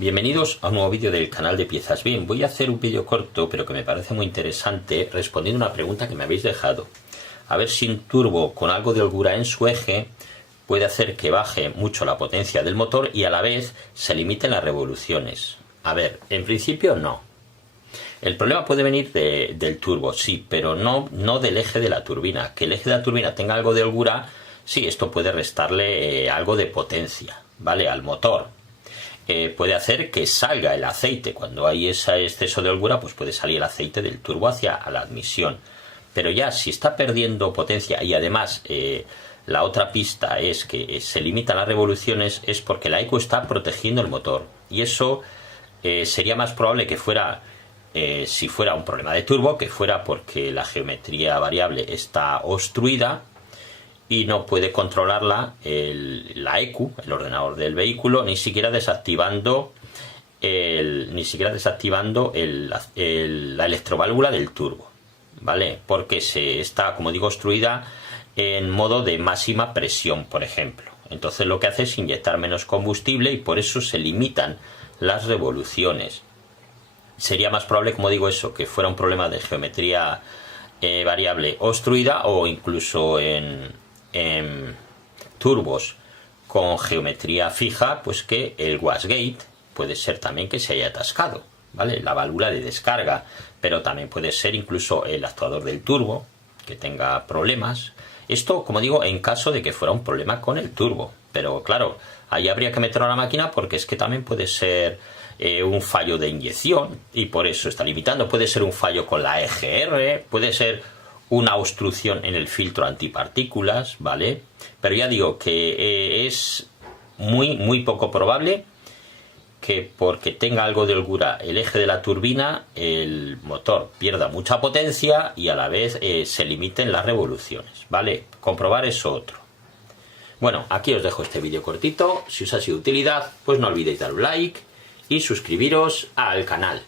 Bienvenidos a un nuevo vídeo del canal de Piezas Bien. Voy a hacer un vídeo corto, pero que me parece muy interesante, respondiendo a una pregunta que me habéis dejado. A ver si un turbo con algo de holgura en su eje puede hacer que baje mucho la potencia del motor y a la vez se limiten las revoluciones. A ver, en principio no. El problema puede venir del turbo, sí, pero no del eje de la turbina. Que el eje de la turbina tenga algo de holgura, sí, esto puede restarle algo de potencia, ¿vale? Al motor. Puede hacer que salga el aceite. Cuando hay ese exceso de holgura, pues puede salir el aceite del turbo hacia la admisión. Pero ya si está perdiendo potencia y además la otra pista es que se limitan las revoluciones, es porque la ECU está protegiendo el motor. Y eso sería más probable que fuera, si fuera un problema de turbo, que fuera porque la geometría variable está obstruida y no puede controlarla la ECU, el ordenador del vehículo, ni siquiera desactivando la electroválvula del turbo, ¿vale? Porque se está, como digo, obstruida en modo de máxima presión, por ejemplo. Entonces lo que hace es inyectar menos combustible y por eso se limitan las revoluciones. Sería más probable, como digo, eso, que fuera un problema de geometría variable obstruida, o incluso en turbos con geometría fija, pues que el wastegate puede ser también que se haya atascado, ¿vale? La válvula de descarga, pero también puede ser incluso el actuador del turbo que tenga problemas. Esto, como digo, en caso de que fuera un problema con el turbo, pero claro, ahí habría que meterlo a la máquina porque es que también puede ser un fallo de inyección y por eso está limitando. Puede ser un fallo con la EGR, puede ser una obstrucción en el filtro antipartículas, ¿vale? Pero ya digo que es muy poco probable que porque tenga algo de holgura el eje de la turbina, el motor pierda mucha potencia y a la vez se limiten las revoluciones, ¿vale? Comprobar eso otro. Bueno, aquí os dejo este vídeo cortito. Si os ha sido de utilidad, pues no olvidéis dar un like y suscribiros al canal.